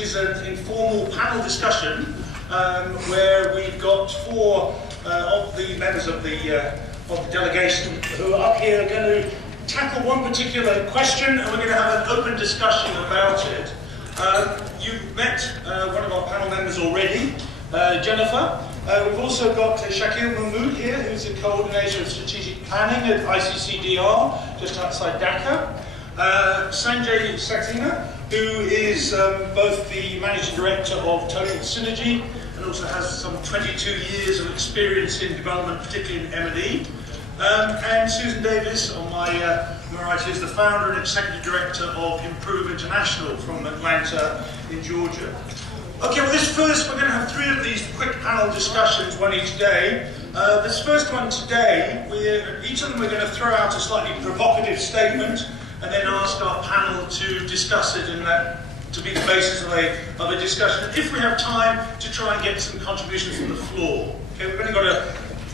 which is an informal panel discussion where we've got four of the members of the delegation who are up here are going to tackle one particular question, and we're going to have an open discussion about it. You've met one of our panel members already, Jennifer. We've also got Shakil Mahmood here, who's the coordinator of strategic planning at ICCDR, just outside Dhaka. Sanjay Saxena, who is both the managing director of Total Synergy and also has some 22 years of experience in development, particularly in M&E. And Susan Davis, on my right, is the founder and executive director of Improve International from Atlanta in Georgia. Okay, well we're going to have three of these quick panel discussions, one each day. This first one today, each of them we're going to throw out a slightly provocative statement and then ask our panel to discuss it and that to be the basis of a discussion. If we have time to try and get some contributions from the floor. Okay, we've only got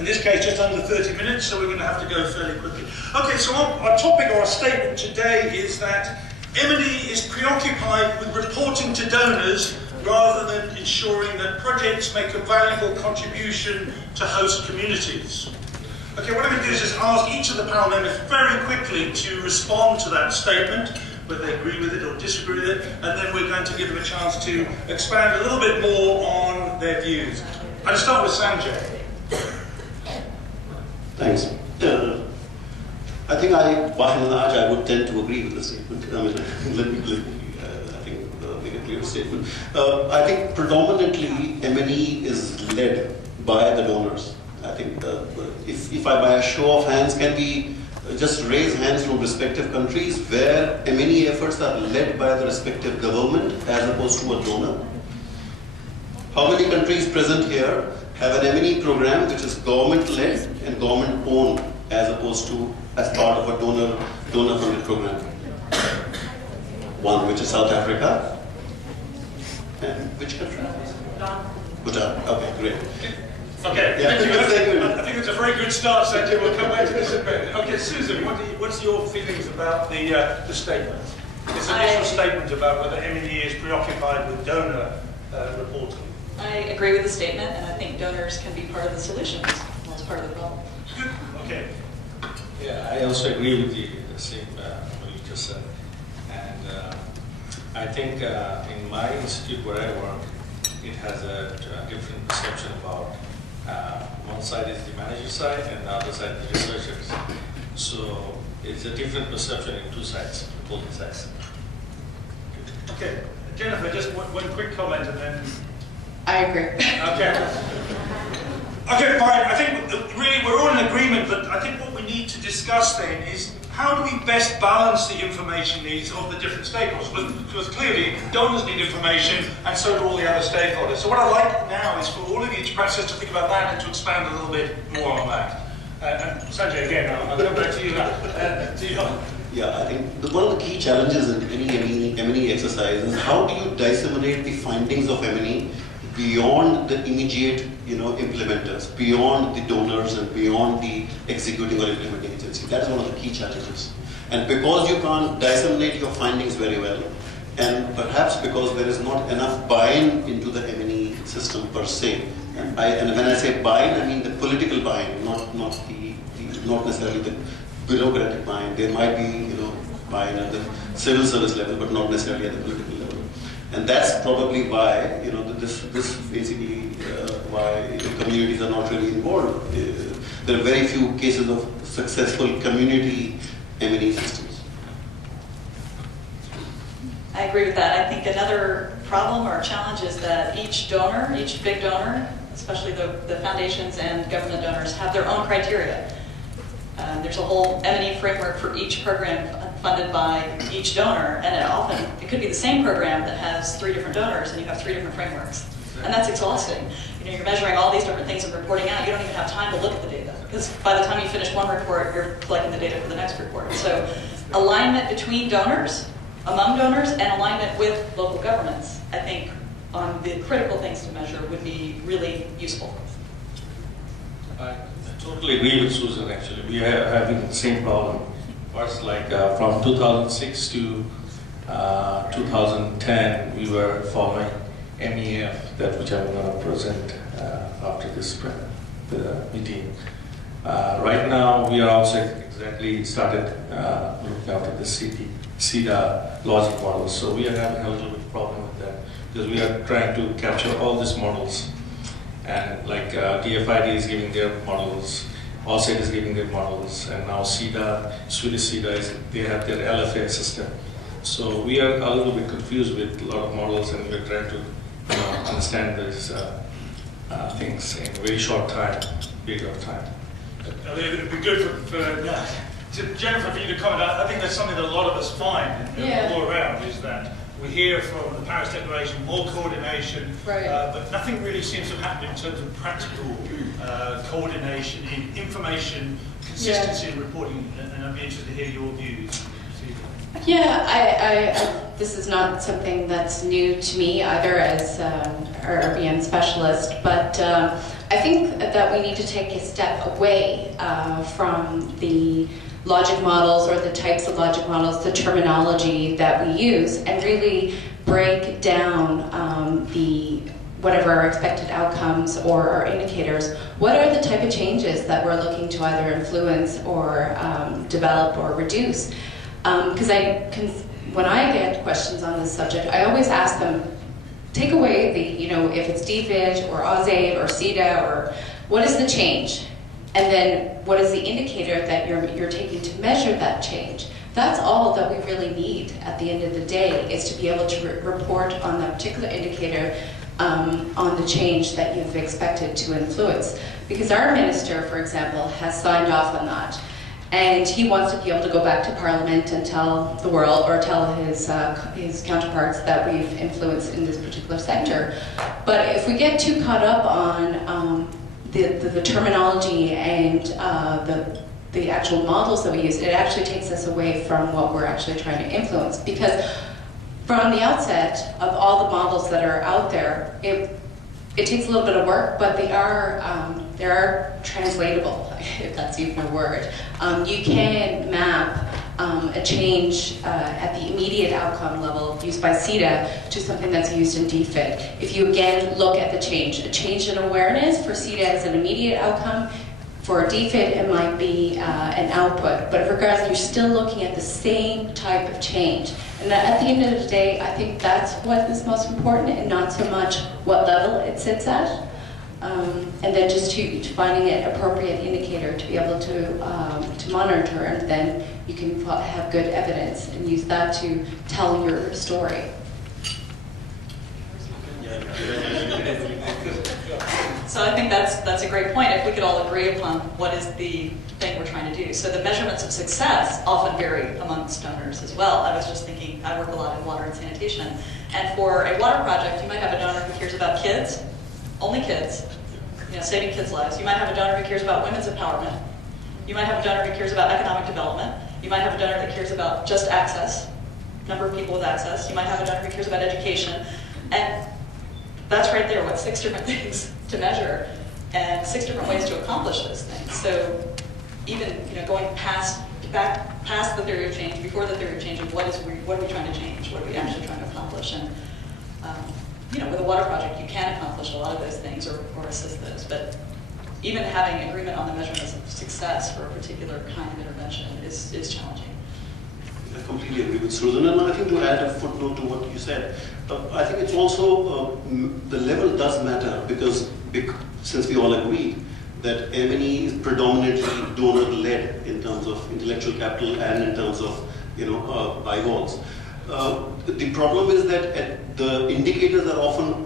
in this case, just under 30 minutes, so we're going to have to go fairly quickly. Okay, so our topic or our statement today is that M&E is preoccupied with reporting to donors rather than ensuring that projects make a valuable contribution to host communities. Okay, what I'm going to do is just ask each of the panel members very quickly to respond to that statement, whether they agree with it or disagree with it, and then we're going to give them a chance to expand a little bit more on their views. I'm going to start with Sanjay. Thanks. I think by and large, I would tend to agree with the statement. I mean, let me make a clear statement. I think predominantly M&E is led by the donors. I think if I by a show of hands, can we just raise hands from respective countries where M&E efforts are led by the respective government as opposed to a donor? How many countries present here have an M&E program which is government-led and government-owned as opposed to as part of a donor-funded program? One, which is South Africa. And which country? Bhutan. Okay, great. Okay, yeah. Thank you. I think it's a very good start, Sanjay. We'll come back to this in a bit. Okay, Susan, what's your feelings about the statement? This initial statement about whether M&E is preoccupied with donor reporting. I agree with the statement, and I think donors can be part of the solution as part of the problem. Good. Okay. Yeah, I also agree with the same what you just said. And I think in my institute where I work, it has a different perception about one side is the manager side and the other side is the researchers. So it's a different perception in two sides, both sides. Okay. Jennifer, just one quick comment and then... I agree. Okay. Okay, fine. I think really we're all in agreement, but I think what we need to discuss then is how do we best balance the information needs of the different stakeholders? Because clearly donors need information and so do all the other stakeholders. So what I'd like now is for all of you to perhaps just to think about that and to expand a little bit more on that. And Sanjay, again, I'll come back to you now. Yeah, I think one of the key challenges in any M&E exercise is how do you disseminate the findings of M&E beyond the immediate, implementers, beyond the donors and beyond the executing or implementing agency. That's one of the key challenges. And because you can't disseminate your findings very well, and perhaps because there is not enough buy-in into the M&E system per se, and when I say buy-in, I mean the political buy-in, not necessarily the bureaucratic buy-in. There might be, buy-in at the civil service level, but not necessarily at the political level. And that's probably why, this basically why the communities are not really involved. There are very few cases of successful community M&E systems. I agree with that. I think another problem or challenge is that each donor, each big donor, especially the foundations and government donors, have their own criteria. There's a whole M&E framework for each program funded by each donor, and it could be the same program that has 3 different donors, and you have 3 different frameworks. And that's exhausting. You're measuring all these different things and reporting out. You don't even have time to look at the data, because by the time you finish one report, you're collecting the data for the next report. So alignment between donors, among donors, and alignment with local governments, I think, on the critical things to measure would be really useful. I totally agree with Susan, actually. We are having the same problem. First, like from 2006 to 2010, we were following MEF, that which I'm going to present after this meeting. Right now, we are also exactly started looking after the CEDA logic models. So we are having a little bit of problem with that because we are trying to capture all these models. And like DFID is giving their models, ALSET is giving their models, and now CEDA, Swedish CEDA, they have their LFA system. So we are a little bit confused with a lot of models, and we're trying to understand these things in a very short period of time. I think it would be good for Jennifer, for you to comment. I think that's something that a lot of us find all around, is that we hear from the Paris Declaration more coordination, but nothing really seems to have happened in terms of practical coordination in information, consistency in reporting, and I'd be interested to hear your views. Yeah, this is not something that's new to me either as an RBM specialist, but I think that we need to take a step away from the logic models or the types of logic models, the terminology that we use, and really break down the whatever our expected outcomes or our indicators. What are the type of changes that we're looking to either influence or develop or reduce? Because when I get questions on this subject, I always ask them, take away the, if it's DFID or AUSAID or CEDA, or what is the change? And then what is the indicator that you're taking to measure that change? That's all that we really need at the end of the day, is to be able to report on that particular indicator on the change that you've expected to influence. Because our minister, for example, has signed off on that. And he wants to be able to go back to Parliament and tell the world, or tell his counterparts, that we've influenced in this particular sector. But if we get too caught up on the terminology and the actual models that we use, it actually takes us away from what we're actually trying to influence. Because from the outset of all the models that are out there, it takes a little bit of work, but they are translatable, if that's even a word. You can map a change at the immediate outcome level used by CEDA to something that's used in DFID. If you again look at a change in awareness for CEDA is an immediate outcome. For DFID, it might be an output, but regardless, you're still looking at the same type of change. And at the end of the day, I think that's what is most important, and not so much what level it sits at. And then just to finding an appropriate indicator to be able to monitor, and then you can have good evidence and use that to tell your story. So I think that's a great point. If we could all agree upon what is the thing we're trying to do. So the measurements of success often vary amongst donors as well. I was just thinking, I work a lot in water and sanitation, and for a water project, you might have a donor who cares about kids, only kids, saving kids' lives. You might have a donor who cares about women's empowerment. You might have a donor who cares about economic development. You might have a donor that cares about just access, number of people with access. You might have a donor who cares about education. And that's right there, 6 different things to measure and 6 different ways to accomplish those things. So even going past the theory of change, before the theory of change, what are we trying to change? What are we actually trying to accomplish? And with a water project, you can accomplish a lot of those things or assist those. But even having agreement on the measurements of success for a particular kind of intervention is challenging. I completely agree with Susan, and I think to add a footnote to what you said, I think it's also, the level does matter, because since we all agree that M&E is predominantly donor-led in terms of intellectual capital and in terms of eyeballs. The problem is that the indicators are often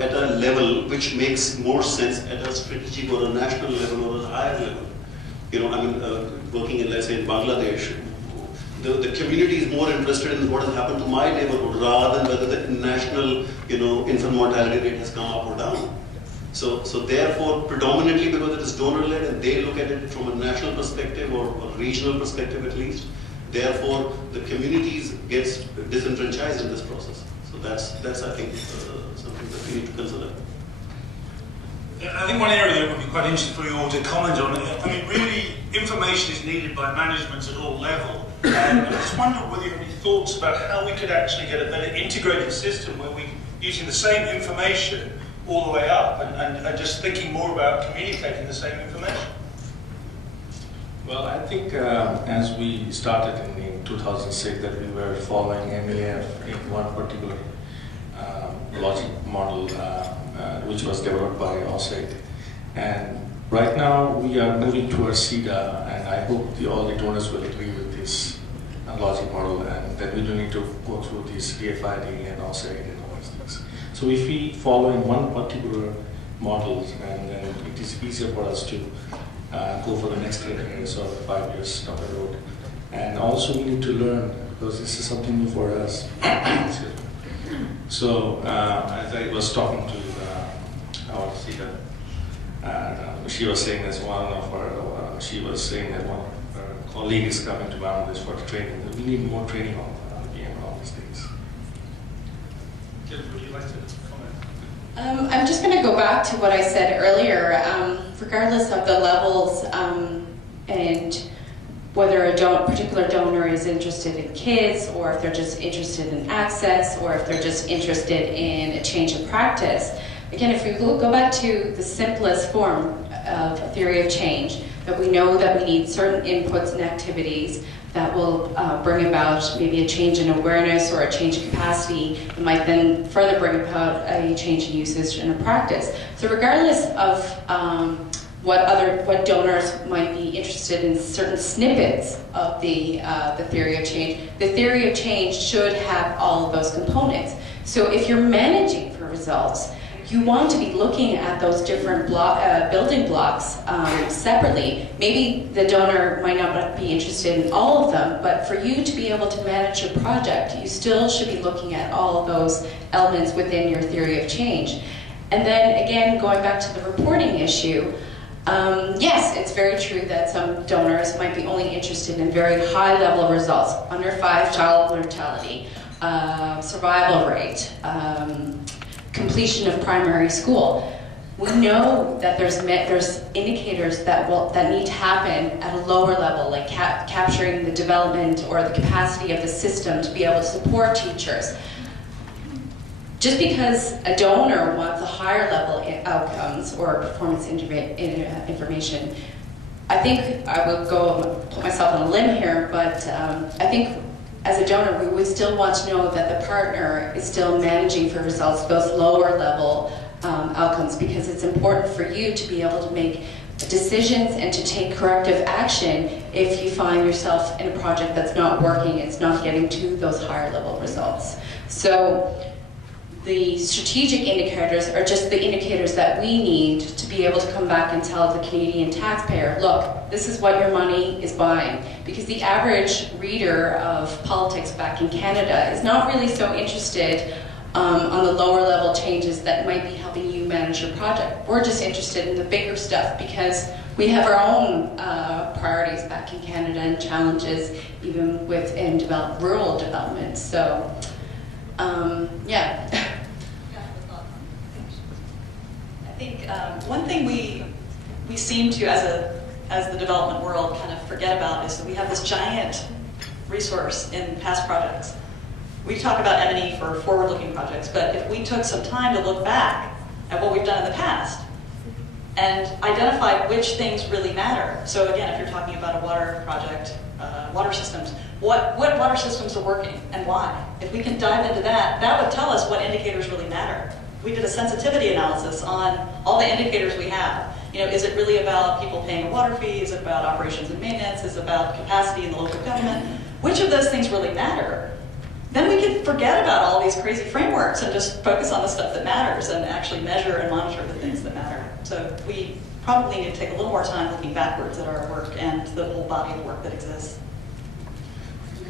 at a level which makes more sense at a strategic or a national level or a higher level. Working in, let's say, in Bangladesh, the community is more interested in what has happened to my neighborhood rather than whether the national, infant mortality rate has come up or down. So therefore, predominantly because it is donor-led and they look at it from a national perspective or regional perspective at least, therefore the communities gets disenfranchised in this process. So that's I think something that we need to consider. I think one area that would be quite interesting for you all to comment on, really information is needed by managements at all levels And I just wondered whether you have any thoughts about how we could actually get a better integrated system where we using the same information all the way up and just thinking more about communicating the same information. Well, I think as we started in 2006 that we were following MEF in one particular logic model which was developed by OSAID. And right now we are moving towards CEDA, and I hope all the donors will agree with this logic model, and that we don't need to go through this DFID and OSAID and all these things. So if we follow in one particular model, and then it is easier for us to go for the next 10 years or 5 years down the road. And also we need to learn, because this is something new for us. So as I was talking to our CEDA, she was saying that one of her colleagues is coming to Bangladesh for training. We need more training on RBM and all these things. Would you like to comment? I'm just going to go back to what I said earlier. Regardless of the levels and whether a particular donor is interested in kids, or if they're just interested in access, or if they're just interested in a change of practice. Again, if we go back to the simplest form of a theory of change, that we know that we need certain inputs and activities that will bring about maybe a change in awareness or a change in capacity that might then further bring about a change in usage and a practice. So regardless of what donors might be interested in certain snippets of the theory of change, the theory of change should have all of those components. So if you're managing for results, you want to be looking at those different building blocks separately. Maybe the donor might not be interested in all of them, but for you to be able to manage your project, you still should be looking at all of those elements within your theory of change. And then again, going back to the reporting issue, yes, it's very true that some donors might be only interested in very high level results, under 5 child mortality, survival rate, completion of primary school. We know that there's indicators that need to happen at a lower level, like capturing the development or the capacity of the system to be able to support teachers. Just because a donor wants a higher level outcomes or performance information, I think I would put myself on a limb here, but I think as a donor, we would still want to know that the partner is still managing for results, those lower level outcomes, because it's important for you to be able to make decisions and to take corrective action if you find yourself in a project that's not working, it's not getting to those higher level results. So the strategic indicators are just the indicators that we need to be able to come back and tell the Canadian taxpayer, look, this is what your money is buying. Because the average reader of politics back in Canada is not really so interested on the lower level changes that might be helping you manage your project. We're just interested in the bigger stuff because we have our own priorities back in Canada and challenges even within rural development. So, yeah. I think one thing we seem to, as the development world, kind of forget about is that we have this giant resource in past projects. We talk about M&E for forward-looking projects, but if we took some time to look back at what we've done in the past and identify which things really matter. So again, if you're talking about a water project, water systems, what water systems are working and why? If we can dive into that, that would tell us what indicators really matter. We did a sensitivity analysis on all the indicators we have. You know, is it really about people paying a water fee? Is it about operations and maintenance? Is it about capacity in the local government? Which of those things really matter? Then we can forget about all these crazy frameworks and just focus on the stuff that matters and actually measure and monitor the things that matter. So we probably need to take a little more time looking backwards at our work and the whole body of work that exists.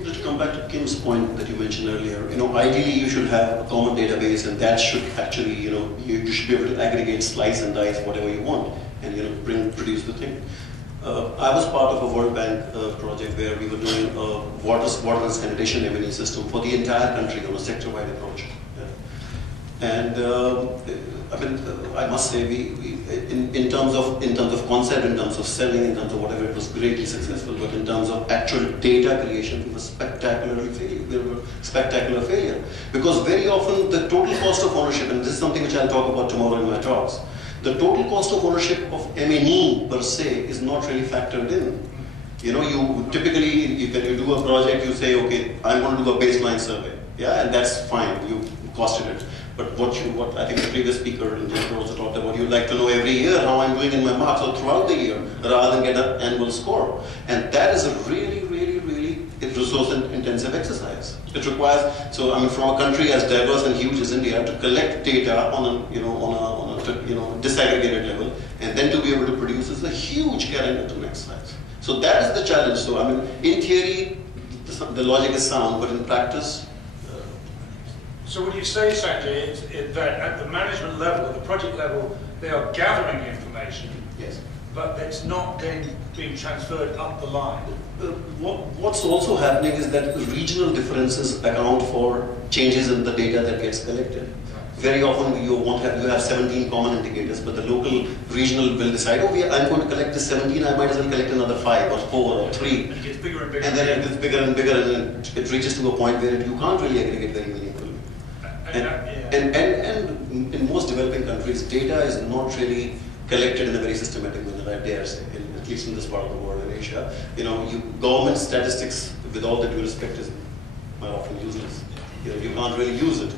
Just to come back to Kim's point that you mentioned earlier, ideally you should have a common database, and that should actually, you should be able to aggregate, slice and dice whatever you want, and produce the thing. I was part of a World Bank project where we were doing a water sanitation M&E system for the entire country on a sector-wide approach. Yeah. And I mean, I must say, in terms of concept, in terms of selling, in terms of whatever, it was greatly successful. But in terms of actual data creation, we were spectacular failure. Because very often the total cost of ownership, and this is something which I'll talk about tomorrow in my talks, the total cost of ownership of M&E per se is not really factored in. You know, you typically, when you do a project, you say, okay, I'm going to do a baseline survey. Yeah, and that's fine, you costed it. But what I think the previous speaker in Jennifer also talked about, you'd like to know every year how I'm doing in my marks or throughout the year, rather than get an annual score. And that is a really resource-intensive exercise. It requires, so I mean, from a country as diverse and huge as India, to collect data on a disaggregated level, and then to be able to produce is a huge calendar to exercise. So that is the challenge. So I mean, in theory, the logic is sound, but in practice. So would you say, Sanjay, that at the management level, at the project level, they are gathering information, Yes. but it's not then being transferred up the line? What's also happening is that regional differences account for changes in the data that gets collected. Very often you have 17 common indicators, but the local regional will decide, oh, I'm going to collect this 17, I might as well collect another 5 or 4 or 3. And it gets bigger and bigger. And then it gets bigger and bigger, and it reaches to a point where you can't really aggregate very meaningfully. And in most developing countries, data is not really collected in a very systematic manner, I dare say, at least in this part of the world, in Asia. You know, government statistics, with all the due respect, is quite often useless. You know, you can't really use it.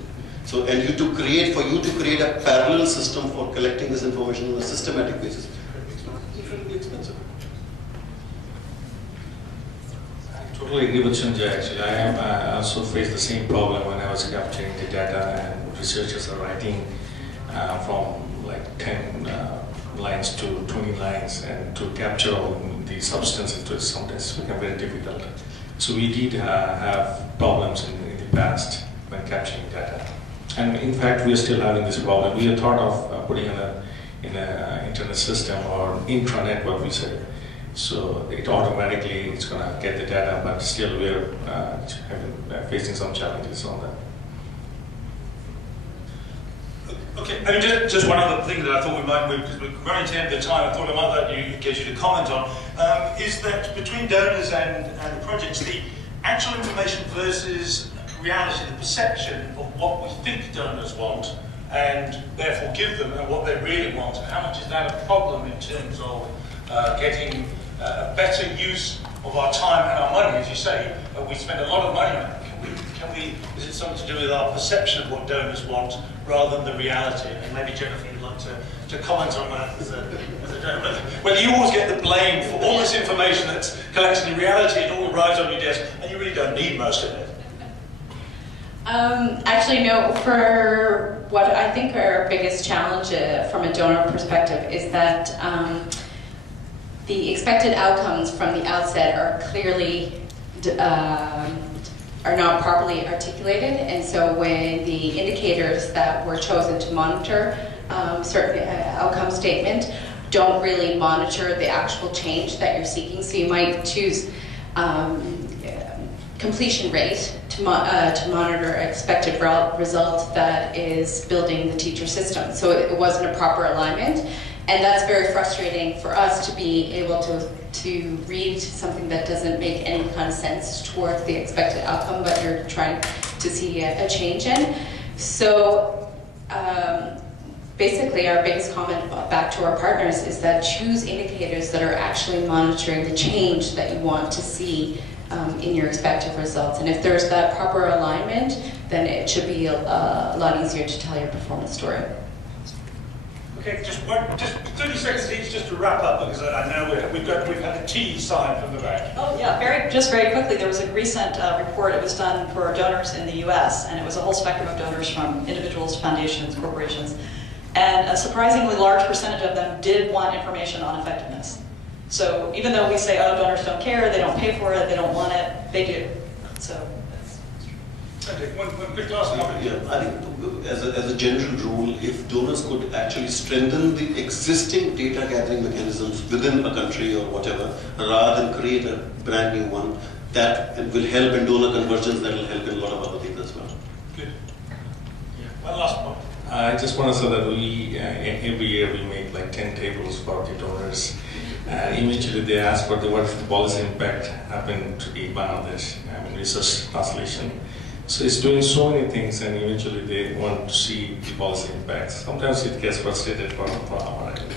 So, for you to create a parallel system for collecting this information on a systematic basis, it's incredibly expensive. I totally agree with Sanjay. Actually, I also faced the same problem when I was capturing the data, and researchers are writing from like 10 lines to 20 lines, and to capture all the substance, it was sometimes become very difficult. So we did have problems in the past when capturing data. And in fact, we are still having this problem. We are thought of putting in an internet system or intranet, what we say. So it automatically it's going to get the data, but still we are facing some challenges on that. Okay, I mean, just one other thing that I thought we might move, because we're running to the end of the time, I thought I might get you to comment on, is that between donors and the projects, the actual information versus reality, the perception of what we think donors want, and therefore give them, and what they really want, and how much is that a problem in terms of getting a better use of our time and our money? As you say, we spend a lot of money on it. Is it something to do with our perception of what donors want rather than the reality? And maybe Jennifer, you'd like to comment on that as a donor. Whether you always get the blame for all this information that's collected in reality, it all arrives on your desk, and you really don't need most of it. Actually, no. For what I think our biggest challenge from a donor perspective is that the expected outcomes from the outset are clearly are not properly articulated, and so when the indicators that were chosen to monitor certain outcome statement don't really monitor the actual change that you're seeking, so you might choose completion rate to monitor expected result that is building the teacher system. So it wasn't a proper alignment, and that's very frustrating for us to be able to read something that doesn't make any kind of sense towards the expected outcome, but you're trying to see a change in. So basically our biggest comment back to our partners is that choose indicators that are actually monitoring the change that you want to see in your expected results. And if there's that proper alignment, then it should be a lot easier to tell your performance story. Okay, just 30 seconds each just to wrap up, because I know we've had a T sign from the back. Oh yeah, very quickly, there was a recent report. It was done for donors in the US, and it was a whole spectrum of donors from individuals, foundations, corporations, and a surprisingly large percentage of them did want information on effectiveness. So even though we say, oh, donors don't care, they don't pay for it, they don't want it, they do. So. One quick last comment. Yeah, I think as a general rule, if donors could actually strengthen the existing data gathering mechanisms within a country or whatever, rather than create a brand new one, that will help in donor convergence, that will help in a lot of other things as well. Good. Yeah. One last point. I just want to say that we, every year we make like 10 tables for the donors. And eventually they ask what is the policy impact happened to the Bangladesh research translation. So it's doing so many things, and eventually they want to see the policy impacts. Sometimes it gets frustrated for our end.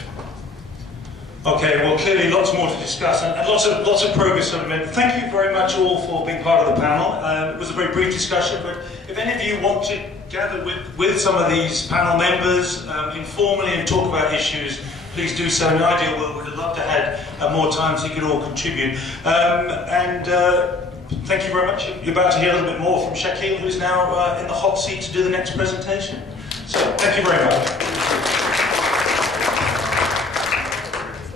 Okay, well clearly lots more to discuss and lots of progress on it. Thank you very much all for being part of the panel. It was a very brief discussion, but if any of you want to gather with some of these panel members informally and talk about issues, please do so. In an ideal world, we'd love to have more time so you could all contribute. Thank you very much. You're about to hear a little bit more from Shakil, who's now in the hot seat to do the next presentation. So, thank you very much.